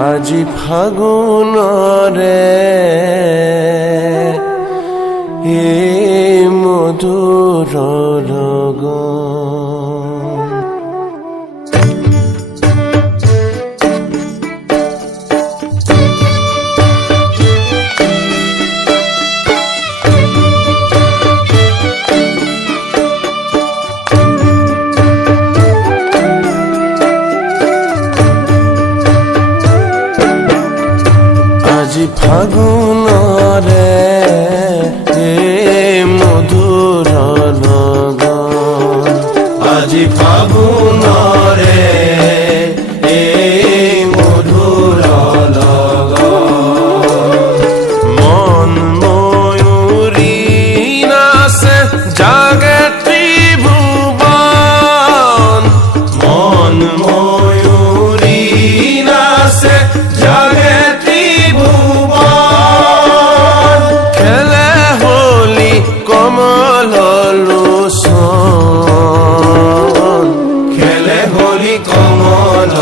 আজি ফাগুনরে এই মধুর লগন আজি ফাগুনরে মধুর লগন আজি ফাগুনরে মধুর লগন মন ময়ূরী নাচে জাগে ত্রিভুবন মন ময়ূরী নাচে জাগে কমল লোচন খেলে হোলি কমল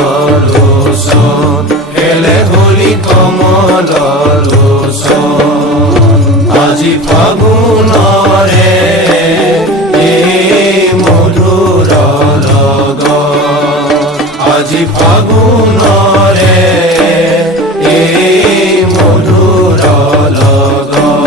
লোচন খেলে হোলি কমল লোচন আজি ফাগুনরে মধুর লগন আজি ফাগুনরে মধুর লগন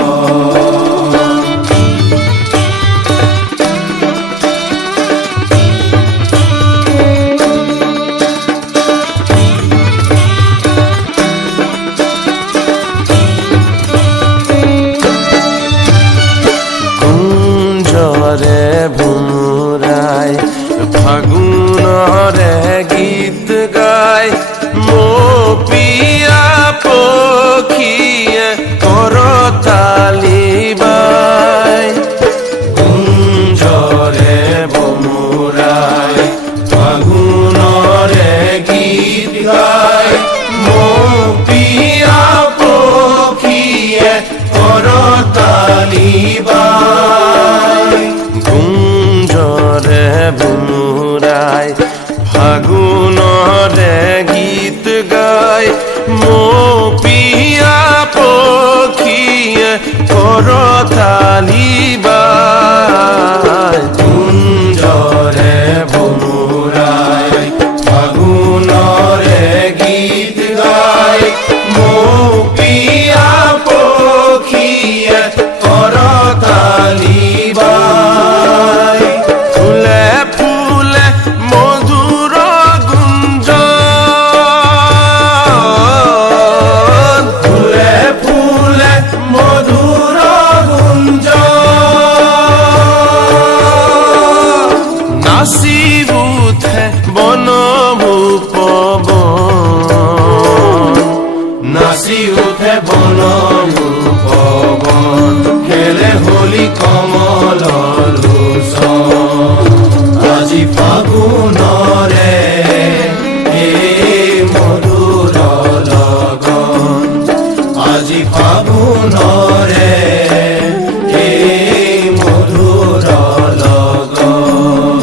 কুঞ্জরে ভুমুরায় ফাগুনরে গীত গায় মো পিয়া পখিয়ে করতালি বায় কুঞ্জরে ভুমুরায় ফাগুনরে গীত গায় মো পিয়া পখিয়ে করতালি বায় কুঞ্জরে ভুমুরায় ফাগুনরে গীত গায় মো পিয়া পখিয়ে করতালি বায় কুঞ্জরে ভুমুরায় ফাগুনরে গীত গায় মো পিয়া পখিয়ে করতালি বায় ফুলে ফুলে মধুর গুঞ্জন ফুলে ফুলে মধুর গুঞ্জন নাচি উঠে বনভূপবন নাচি উঠে বনভূপবন খেলে হোলি কমল লোচন আজি ফাগুনরে মধুর লগন আজি ফাগুনরে মধুর লগন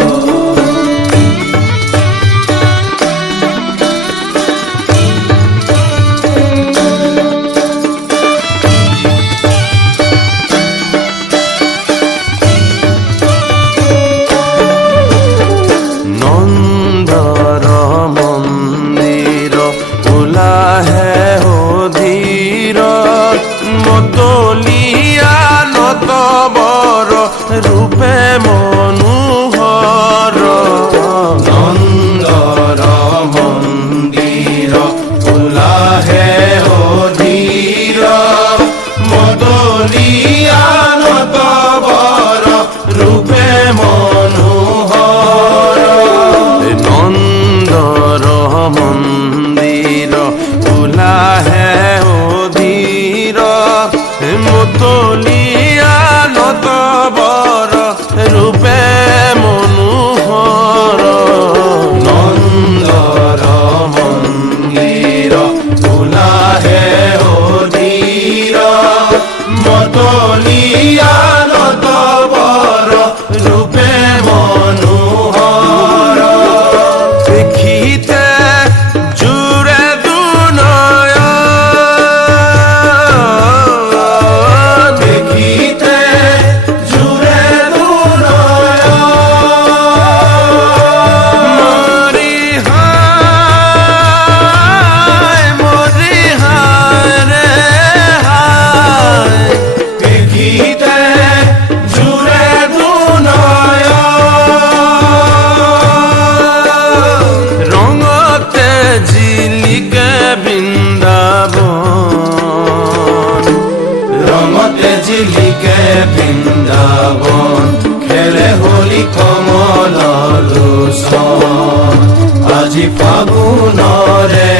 আজি ফাগুনৰে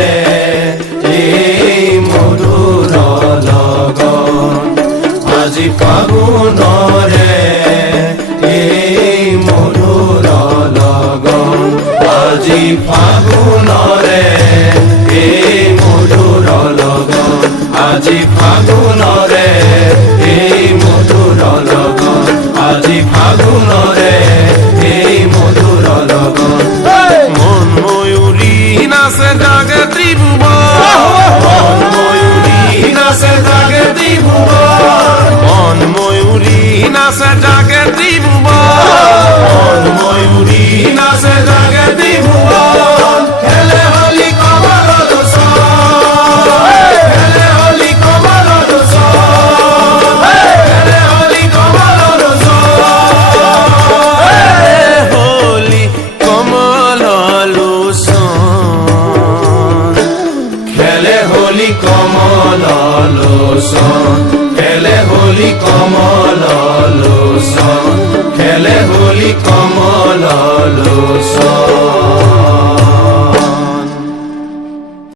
এই মধুৰ লগন আজি ফাগুনৰে এই মধুৰ লগন আজি ফাগুনৰে এই মধুৰ লগন আজি ফাগুনৰে এই মধুৰ লগন আজি ফাগুনৰে এই